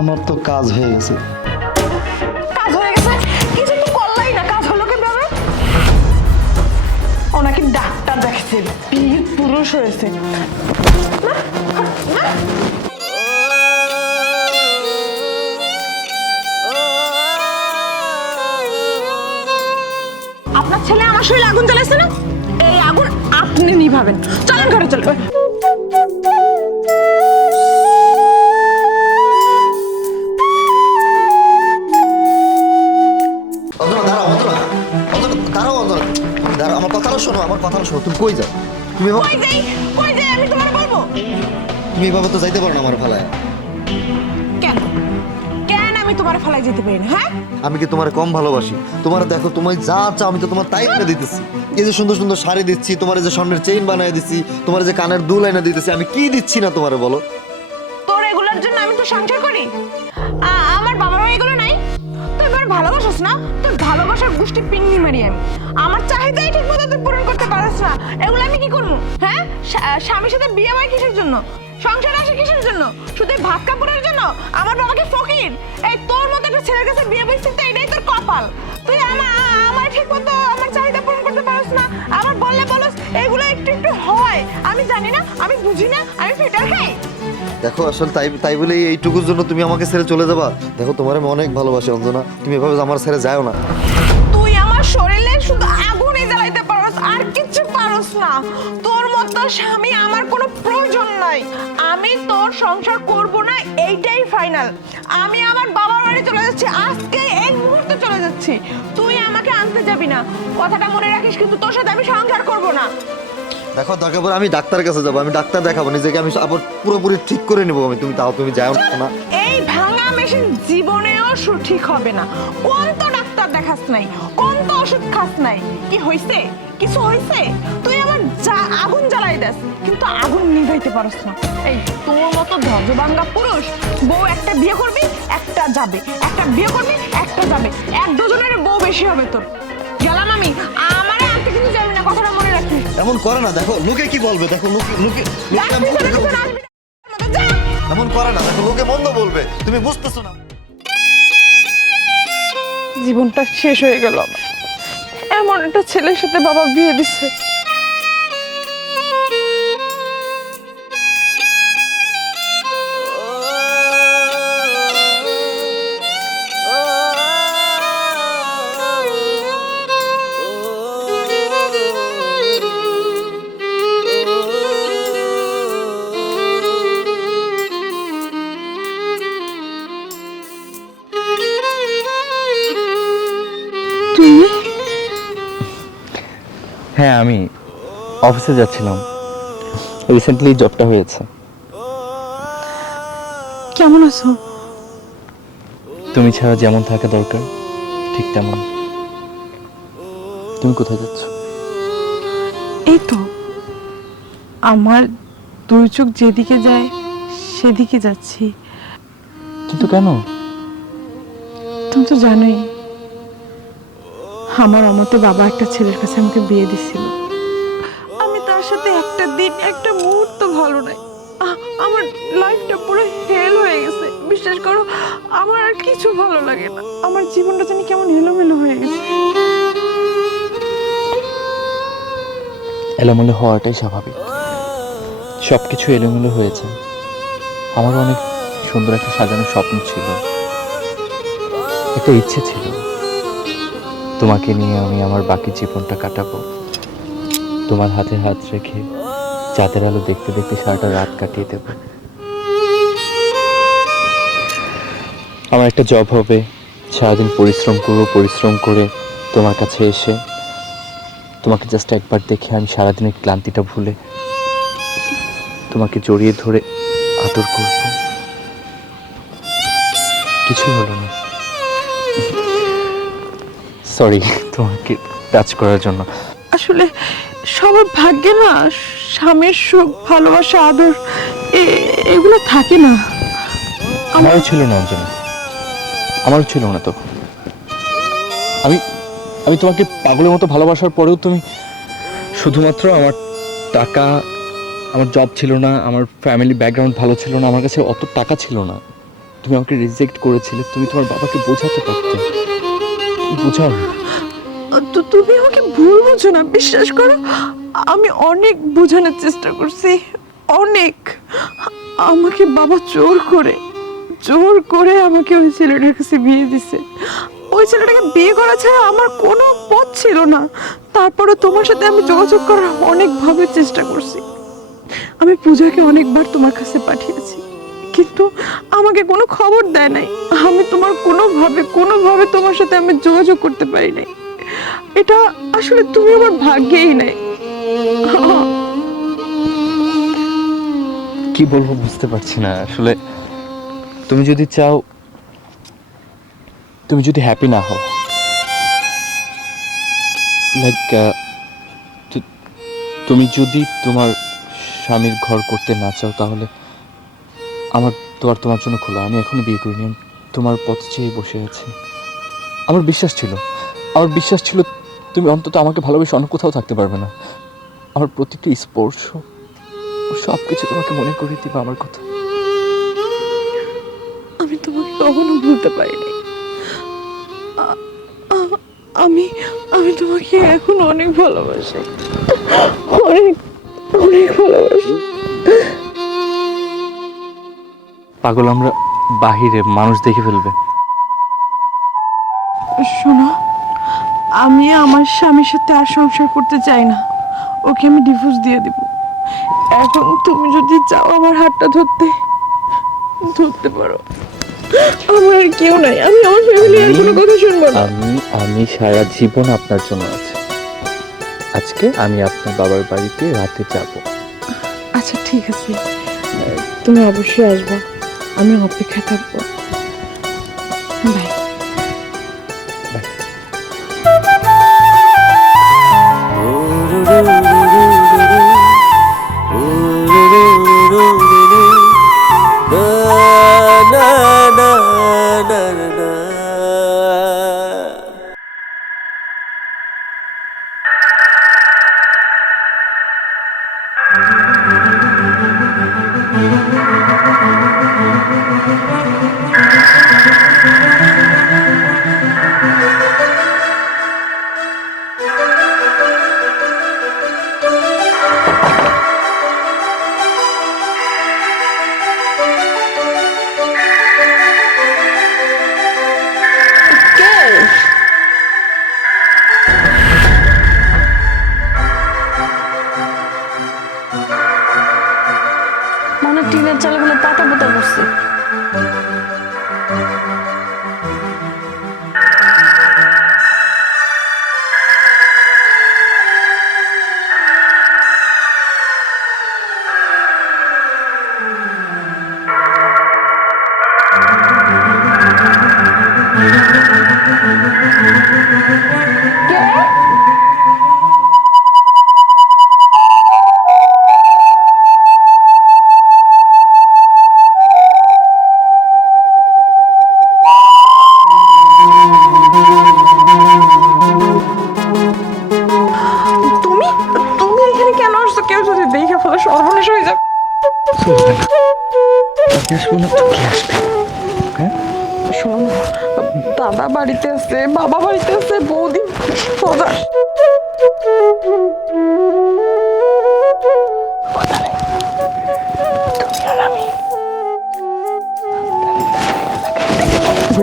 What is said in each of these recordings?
আমার তো কাজ হয়ে গেছে। কাজ হয়ে গেছে? কিছু তো করলাই না, কাজ হলো কীভাবে? ওনাকে ডাক্তার দেখছে বীর পুরুষ হয়েছে। আপনার ছেলে আমার শরীরে আগুন জ্বালাইছে না? এই আগুন আপনি নিভাবেন। চলেন ঘরে, চলেন। তুমি কই যাও? তুমি এভাবে- কই যাই? কই যাই? আমি তোমার বলব। তুমি এভাবে তো যাইতে পারো না আমার ফেলায়। কেন? কেন আমি তোমার ফেলাই যেতে পারি না হ্যাঁ? আমি কি তোমার কম ভালোবাসি? তোমার দেখো তোমায় যা চাও আমি তো তোমার তাই এনে দিতেছি। এই যে সুন্দর সুন্দর শাড়ি দিচ্ছি তোমার এই যে স্বর্ণের চেইন বানিয়ে দিচ্ছি তোমার যে কানের দুল এনে দিতেছি আমি কি দিচ্ছি না তোমারে বলো? তোর এগুলোর জন্য আমি তো সংসার করি। না? তোর ভালোবাসার গোষ্ঠী পিঙ্গি মারি আমি। আমার চাহিদাই ঠিক মতো তুই পূরণ করতে পারিস না। এগুলো আমি কি করব? হ্যাঁ? স্বামীর সাথে বিয়ে হয় কিসের জন্য? সংসার আসে কিসের জন্য? শুধু ভাত কাপড়ের জন্য? আমার বাবাকে ফকির? এই তোর মতো একটা ছেলের কাছে বিয়ে বসছিস তো এটাই তোর কপাল। তুই আমার আমার ঠিক মতো আমার চাহিদা পূরণ করতে পারিস না। আমার বললে বলস, এগুলো একটু একটু হয়। আমি জানি না, আমি বুঝি না, আমি ফিটার খাই। দেখো, আসলে তাই তাই বলে এইটুকুর জন্য তুমি আমাকে ছেড়ে চলে যাবা। দেখো, তোমার আমি অনেক ভালোবাসি, অঞ্জনা। তুমি এভাবে আমার ছেড়ে যাও না। তুই আমার শরীরে শুধু আগুনই জ্বালাইতে পারস, আর কিচ্ছু পারস না। তোর মতো স্বামী আমার কোনো প্রয়োজন নাই। আমি তোর সংসার করব না, এইটাই ফাইনাল আমি আমার বাবার বাড়ি চলে যাচ্ছি, আজকে এই মুহূর্তে চলে যাচ্ছি। তুই আমাকে আনতে যাবি না। কথাটা মনে রাখিস, কিন্তু তোর সাথে আমি সংসার করব না। দেখো দরকার পড়ে আমি ডাক্তারের কাছে যাব, আমি ডাক্তার দেখাবো, নিজেকে আমি আবার পুরোপুরি ঠিক করে নেব, আমি তুমি তাও তুমি যাও না। এই ভাঙা মেশিন জীবনেও সঠিক হবে না। কোন তো ডাক্তার দেখাস নাই, কোন তো ওষুধ খাস নাই। কি হইছে? কিছু হইছে? তুই আমার যা আগুন জ্বালাই দেস, কিন্তু আগুন নিভাইতে পারস না। এই তোর মতো ধর্মবাঙ্গা পুরুষ, বউ একটা বিয়ে করবি, একটা যাবে। একটা বিয়ে করবি, একটা যাবে। এক দুজনের বউ বেশি হবে তোর। গেলাম আমি। আমারে আনতে কিন্তু যাবি না, কথাটা এমন করে না দেখো লোকে কি বলবে? দেখো লোকে লোকে এমন- করে না দেখো লোকে মন্দ বলবে। তুমি বুঝতেছো না। জীবনটা শেষ হয়ে গেল আমার। এমন একটা ছেলের সাথে বাবা বিয়ে দিচ্ছে। হ্যাঁ আমি অফিসে যাচ্ছিলাম। রিসেন্টলি জবটা হয়েছে। কেমন আছো? তুমি ছাড়া যেমন থাকা দরকার ঠিক তেমন। তুমি কোথায় যাচ্ছ? এই তো আমার দুই চোখ যেদিকে যায় সেদিকে যাচ্ছি। কিন্তু কেন? তুমি তো জানোই। আমার অমতে বাবা একটা ছেলের কাছে আমাকে বিয়ে দিছিল। আমি তার সাথে একটা দিন, একটা মুহূর্ত ভালো নাই। আমার লাইফটা পুরো হেল হয়ে গেছে। বিশ্বাস করো, আমার আর কিছু ভালো লাগে না। আমার জীবনটা জানি কেমন এলোমেলো হয়ে গেছে। এলোমেলো হওয়াটাই স্বাভাবিক। সব কিছু এলোমেলো হয়েছে। আমার অনেক সুন্দর একটা সাজানো স্বপ্ন ছিল। একটা ইচ্ছে ছিল। তোমাকে নিয়ে আমি আমার বাকি জীবনটা কাটাবো। তোমার হাতে হাত রেখে চাঁদের আলো দেখতে দেখতে সারাটা রাত কাটিয়ে দেব। আমার একটা জব হবে। সারাদিন পরিশ্রম করব, পরিশ্রম করে তোমার কাছে এসে তোমাকে জাস্ট একবার দেখে আমি সারাদিনের ক্লান্তিটা ভুলে তোমাকে জড়িয়ে ধরে আদর করব। কিছুই হলো না। সরি তোমাকে টাচ করার জন্য। আসলে সবার ভাগ্যে না স্বামীর সুখ ভালোবাসা আদর এ- এগুলো থাকে না। আমারও ছিল না অঞ্জনা আমারও ছিল না তো। আমি আমি তোমাকে পাগলের মতো ভালোবাসার পরেও তুমি শুধুমাত্র আমার টাকা আমার জব ছিল না আমার ফ্যামিলি ব্যাকগ্রাউন্ড ভালো ছিল না আমার কাছে অত টাকা ছিল না। তুমি আমাকে রিজেক্ট করেছিলে তুমি তোমার বাবাকে বোঝাতে পারতে। বোঝাও তো তুমি আমাকে ভুল বুঝো না, বিশ্বাস করো, আমি অনেক বোঝানোর চেষ্টা করছি, অনেক। আমাকে বাবা জোর করে জোর করে আমাকে ওই ছেলেটার কাছে বিয়ে দিছে। ওই ছেলেটাকে বিয়ে করা ছাড়া আমার কোনো পথ ছিল না। তারপরে তোমার সাথে আমি যোগাযোগ করার অনেকভাবে চেষ্টা করছি। আমি পূজাকে অনেকবার তোমার কাছে পাঠিয়েছি, কিন্তু আমাকে কোনো খবর দেয় নাই। আমি তোমার কোনোভাবে কোনোভাবে তোমার সাথে আমি যোগাযোগ করতে পারি নাই। এটা আসলে তুমি আমার ভাগ্যেই নাই। কি বলব বুঝতে পারছি না। আসলে তুমি যদি চাও, তুমি যদি হ্যাপি না হও লাইক তুমি যদি তোমার স্বামীর ঘর করতে না চাও, তাহলে আমার তোমার তোমার জন্য খোলা। আমি এখনও বিয়ে করিনি তোমার পথ চেয়ে বসে আছি। আমার বিশ্বাস ছিল আমার বিশ্বাস ছিল তুমি অন্তত আমাকে ভালোবেসে অন্য কোথাও থাকতে পারবে না। আমার প্রতিটি স্পর্শ সব কিছু তোমাকে মনে করিয়ে দিবে আমার কথা। আমি তোমাকে কখনো ভুলতে পারি নাই আ- আ- আমি আমি তোমাকে এখন অনেক ভালোবাসি। অনেক অনেক ভালোবাসি। পাগল আমরা বাহিরে মানুষ দেখে ফেলবে। শোনো আমি আমার স্বামীর সাথে আর সংসার করতে চাই না। ওকে আমি ডিভোর্স দিয়ে দিব। এখন তুমি যদি চাও আমার হাতটা ধরতে ধরতে পারো। আমার কেউ নাই। আমি আমার ফ্যামিলি আর কোনো কথা শুনব না। আমি আমি সারা জীবন আপনার জন্য আছি। আজকে আমি আপনার বাবার বাড়িতে রাতে যাব। আচ্ছা ঠিক আছে। তুমি অবশ্যই আসবে। আমি অপেক্ষা থাকব। বাই। টিনের চালগুলো পাতা পোতা করছে। তুমি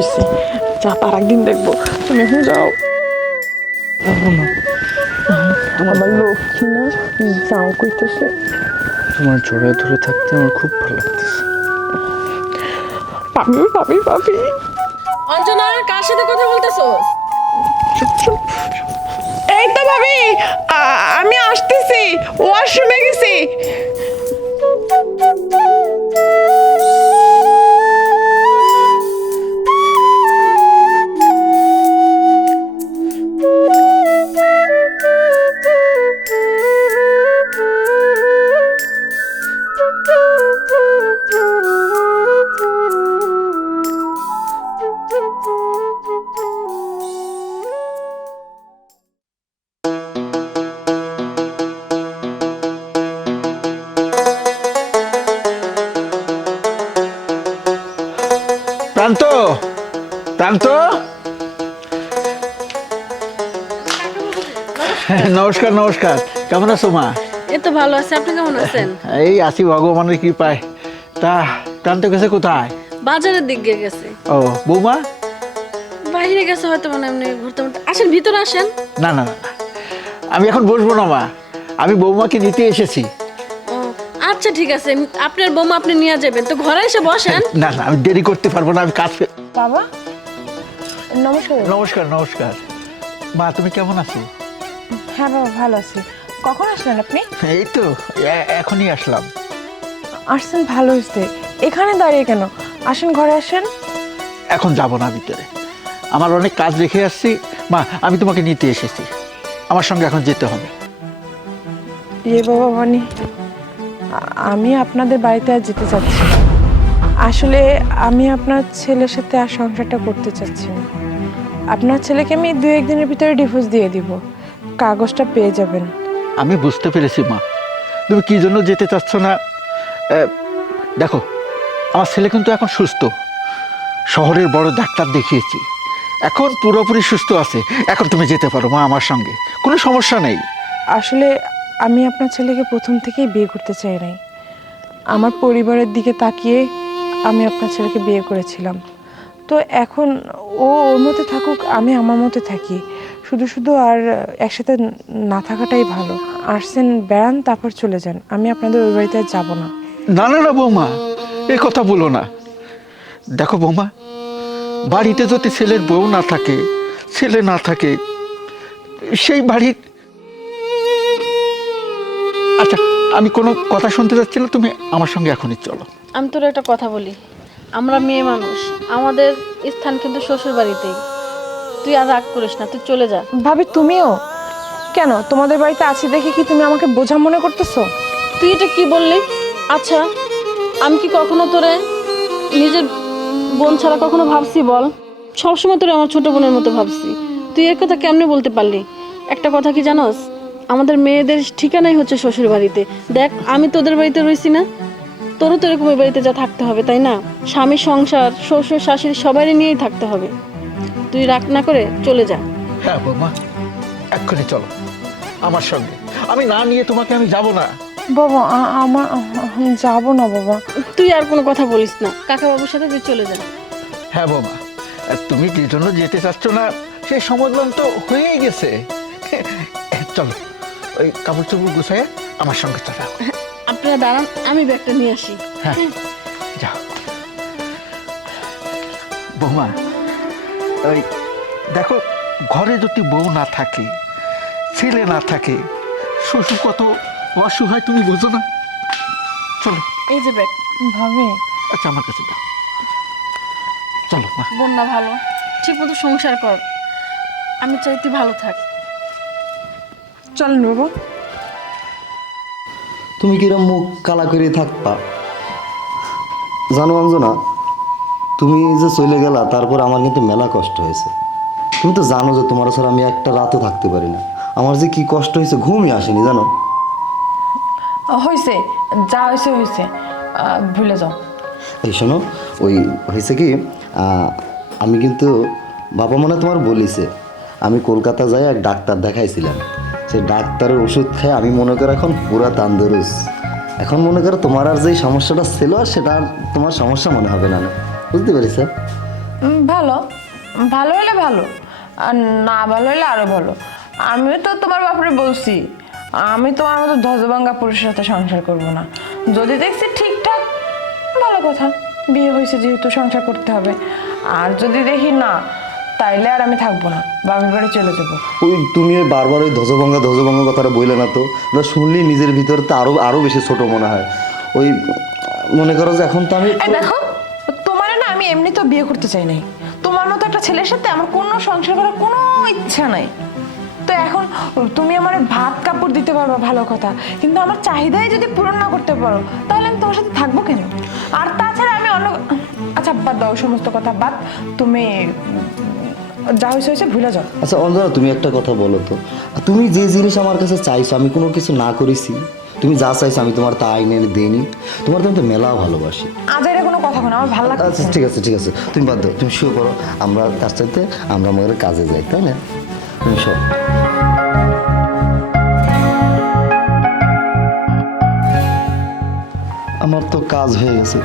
বুঝছি যা তার একদিন দেখব। তুমি এখন যাও। আমার লক্ষ্মী না যাও কইতেছে। তোমার জড়ায় ধরে থাকতে আমার খুব ভালো লাগতেছে। পাবি পাবি পাবি। অঞ্জনা কার সাথে কথা বলতেছোস এই তো ভাবি আমি আসতেছি। ওয়াশরুমে গেছি। নমস্কার নমস্কার। কেমন আছো মা? এই তো ভালো আছে। আপনি কেমন আছেন? এই আছি ভগবানের কৃপায়। তা প্রান্ত গেছে কোথায়? বাজারের দিক গেছে। ও বৌমা? বাইরে গেছে হয়তো মানে এমনি ঘুরতে ঘুরতে। আসেন ভিতরে আসেন। না না। আমি এখন বসবো না মা। আমি বৌমাকে নিতে এসেছি। আচ্ছা ঠিক আছে। আপনার বৌমা আপনি নিয়ে যাবেন। তো ঘরে এসে বসেন। না না আমি দেরি করতে পারব না আমি কাজ বাবা নমস্কার। নমস্কার নমস্কার। মা তুমি কেমন আছো? হ্যাঁ বাবা ভালো আছি। কখন আসলেন আপনি? এই তো এ- এখনই আসলাম। আসছেন ভালো হয়েছে। এখানে দাঁড়িয়ে কেন? আসেন ঘরে আসেন। এখন যাব না ভিতরে। আমার অনেক কাজ রেখে আসছি। মা আমি তোমাকে নিতে এসেছি। আমার সঙ্গে এখন যেতে হবে। ইয়ে বাবা মানে আ- আমি আপনাদের বাড়িতে আর যেতে চাচ্ছি না। আসলে আমি আপনার ছেলের সাথে আর সংসারটা করতে চাচ্ছি না। আপনার ছেলেকে আমি দু একদিনের ভিতরে ডিভোর্স দিয়ে দিব। কাগজটা পেয়ে যাবেন। আমি বুঝতে পেরেছি মা। তুমি কি জন্য যেতে চাচ্ছ না? দেখো আমার ছেলে কিন্তু এখন সুস্থ। শহরের বড় ডাক্তার দেখিয়েছি। এখন পুরোপুরি সুস্থ আছে। এখন তুমি যেতে পারো মা আমার সঙ্গে। কোনো সমস্যা নেই। আসলে আমি আপনার ছেলেকে প্রথম থেকেই বিয়ে করতে চাই নাই। আমার পরিবারের দিকে তাকিয়ে আমি আপনার ছেলেকে বিয়ে করেছিলাম। তো এখন ও ওর মতে থাকুক আমি আমার মতে থাকি। শুধু শুধু আর একসাথে না থাকাটাই ভালো। আসছেন বেড়ান তারপর চলে যান। আমি আপনাদের ওই বাড়িতে আর যাব না। না না না বৌমা এ কথা বলো না। দেখো বৌমা বাড়িতে যদি ছেলের বউ না থাকে ছেলে না থাকে সেই বাড়ির আচ্ছা আমি কোনো কথা শুনতে যাচ্ছি না তুমি আমার সঙ্গে এখনই চলো। আমি তোর একটা কথা বলি। আমরা মেয়ে মানুষ। আমাদের স্থান কিন্তু শ্বশুর বাড়িতেই তুই আর রাগ করিস না তুই চলে যা। ভাবি তুমিও? কেন? তোমাদের বাড়িতে আছি দেখে কি তুমি আমাকে বোঝা মনে করতেছো? তুই এটা কি বললি? আচ্ছা আমি কি কখনো তোরে নিজের বোন ছাড়া কখনো ভাবছি বল? সবসময় তোরে আমার ছোট বোনের মতো ভাবছি। তুই এর কথা কেমনে বলতে পারলি? একটা কথা কি জানোস? আমাদের মেয়েদের ঠিকানাই হচ্ছে শ্বশুর বাড়িতে। দেখ আমি তোদের বাড়িতে রয়েছি না। তোরও তো এরকম বাড়িতে যা থাকতে হবে তাই না? স্বামী সংসার শ্বশুর শাশুড়ি সবারই নিয়েই থাকতে হবে। তুই রাগ না করে চলে যা। হ্যাঁ বৌমা এক্ষুনি চলো আমার সঙ্গে। আমি না নিয়ে তোমাকে আমি যাব না। বাবা আ- আমার আমি যাব না বাবা। তুই আর কোনো কথা বলিস না। কাকা বাবুর সাথে তুই চলে যা। হ্যাঁ বৌমা আর তুমি কি জন্য যেতে চাচ্ছ না? সেই সমাধান তো হয়েই গেছে। চলো ওই কাপড় চোপড় গুছায় আমার সঙ্গে চলো আপনারা দাঁড়ান আমি ব্যাগটা নিয়ে আসি। হ্যাঁ যাও। বৌমা ওই দেখো ঘরে যদি বউ না থাকে ছেলে না থাকে শ্বশুর কত অসহায় তুমি বুঝো না। চলো। এই যে ব্যাগ ভাবে। আচ্ছা আমার কাছে দাও। চলো মা। বোন না ভালো। ঠিক মতো সংসার কর। আমি চাই তুই ভালো থাক। চলেন বাবা তুমি কিরম মুখ কালা করে থাকবা? জানো অঞ্জনা তুমি যে চলে গেলা তারপর আমার কিন্তু মেলা কষ্ট হয়েছে। তুমি তো জানো যে তোমার ছাড়া আমি একটা রাতও থাকতে পারি না। আমার যে কি কষ্ট হয়েছে ঘুমই আসেনি জানো? হয়েছে যা হয়েছে হয়েছে। ভুলে যাও। এই শোনো ওই হয়েছে কি আমি কিন্তু বাবা মনে তোমার বলিছে আমি কলকাতা যাই এক ডাক্তার দেখাইছিলাম। সেই ডাক্তারের ওষুধ খেয়ে আমি মনে করো এখন পুরা তান্দরুস এখন মনে করো তোমার আর যেই সমস্যাটা ছিল সেটা আর তোমার সমস্যা মনে হবে না। বুঝতে পেরেছ? ভালো। ভালো হলে ভালো আর না ভালো হলে আরও ভালো। আমিও তো তোমার ব্যাপারে বলছি। আমি তোমার মতো ধ্বজভাঙ্গা পুরুষের সাথে সংসার করব না। যদি দেখছি ঠিকঠাক ভালো কথা। বিয়ে হয়েছে যেহেতু সংসার করতে হবে। আর যদি দেখি না তাইলে আর আমি থাকব না বাবার বাড়ি চলে যাব। ওই তুমি ওই বারবার ওই ধ্বজভঙ্গা ধ্বজভঙ্গা কথাটা বললে না তো? ওটা শুনলেই নিজের ভিতরে তো আরও আরও বেশি ছোট মনে হয়। ওই মনে করো যে এখন তো আমি দেখো এমনি তো বিয়ে করতে চাই নাই। তোমার মতো একটা ছেলের সাথে আমার কোনো সংসার করার কোনো ইচ্ছা নাই। তো এখন তুমি আমার ভাত কাপড় দিতে পারবে, ভালো কথা। কিন্তু আমার চাহিদাই যদি পূরণ না করতে পারো, তাহলে আমি তোমার সাথে থাকব কেন? আর তাছাড়া আমি অন্য আচ্ছা বাদ দাও সমস্ত কথা, বাদ। তুমি যা হয়েছে হয়েছে ভুলে যাও। আচ্ছা অঞ্জনা, তুমি একটা কথা বলো তো। তুমি যে জিনিস আমার কাছে চাইছো, আমি কোনো কিছু না করেছি তুমি যা চাইছো আমি তোমার তা আইনে দেইনি। তোমার তো আমি তো মেলা ভালোবাসি। আজ কোনো কথা কোনো আমার ভালো আচ্ছা ঠিক আছে ঠিক আছে। তুমি বাদ দাও তুমি শুয়ে করো আমরা তার সাথে আমরা আমাদের কাজে যাই তাই না? তুমি শো আমার তো কাজ হয়ে গেছে।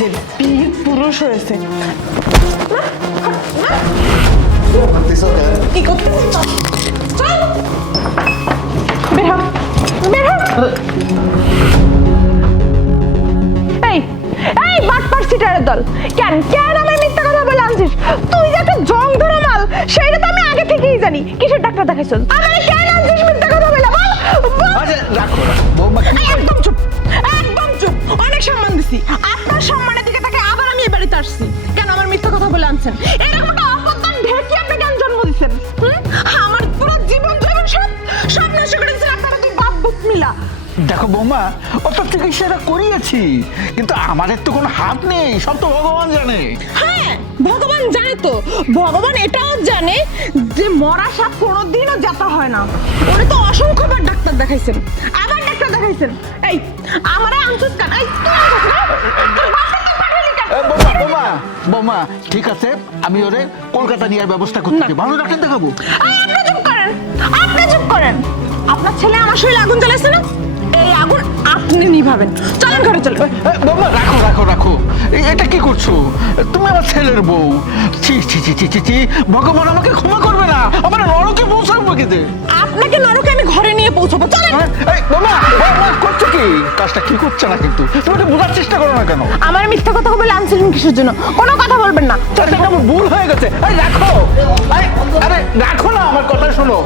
দেখছে বীর পুরুষ হয়েছে। কি করতে চল বের হ বের হ। এই এই বাটপার সিটারের দল। কেন কেন আমার মিথ্যা কথা বলে আনছিস? তুই যে একটা জং ধরা মাল তো আমি আগে থেকেই জানি। কিসের ডাক্তার দেখাইছ আমার কেন আনছিস মিথ্যা কথা বলে? বল বল। আরে রাখো রাখো, বৌমা কি এই, একদম চুপ একদম চুপ। অনেক সম্মান দিছি। সম্মানের দিকে তাকে আবার আমি এই বাড়িতে আসছি। কেন আমার মিথ্যা কথা বলে আনছেন? এরকম একটা অপদান ঢেকে আপনি কেন জন্ম দিচ্ছেন আমার পুরো জীবন জীবন সব সব নষ্ট করে দিচ্ছেন আপনারা দুই বাপ মিলা। দেখো বৌমা ও তো চিকিৎসাটা করিয়েছি কিন্তু আমাদের তো কোনো হাত নেই সব তো ভগবান জানে। হ্যাঁ ভগবান জানে তো। ভগবান এটাও জানে যে মরা সাপ কোনোদিনও যেতে হয় না। ওরে তো অসংখ্যবার ডাক্তার দেখাইছেন। আবার ডাক্তার দেখাইছেন। এই আমারে আনছুস কেন এই তুই আনছুস না? তোর বাপের তো পাঠালি কেন? এ, বৌমা বৌমা বৌমা ঠিক আছে আমি ওরে কলকাতা নেওয়ার ব্যবস্থা করতেছি ভালো ডাক্তার দেখাবো। এই, আপনি চুপ করেন আপনি চুপ করেন। আপনার ছেলে আমার শরীরে আগুন জ্বালাইছে না? এই আগুন আপনি নিভাবেন চলেন ঘরে চলেন। বৌমা রাখো রাখো রাখো। এটা কি করছ? তুমি আমার ছেলের বউ। ছি ছি ছি ছি ছি ভগবান আমাকে ক্ষমা করবে না। আমার নরকে পৌঁছাবো কেটে আপনাকে নরকে আমি ঘরে নিয়ে পৌঁছাবো? চলেন। এই মামা বোমা করছ কি? কাজটা কি করছে না কিন্তু? তুমি একটু বোঝার চেষ্টা করো না কেন? আমার মিথ্যা কথা বলে আনছিলেন কিসের জন্য? কোনো কথা বলবেন না। তাহলে এটা আমার ভুল হয়ে গেছে। এই রাখো। এই, আরে রাখো না আমার কথা শোনো।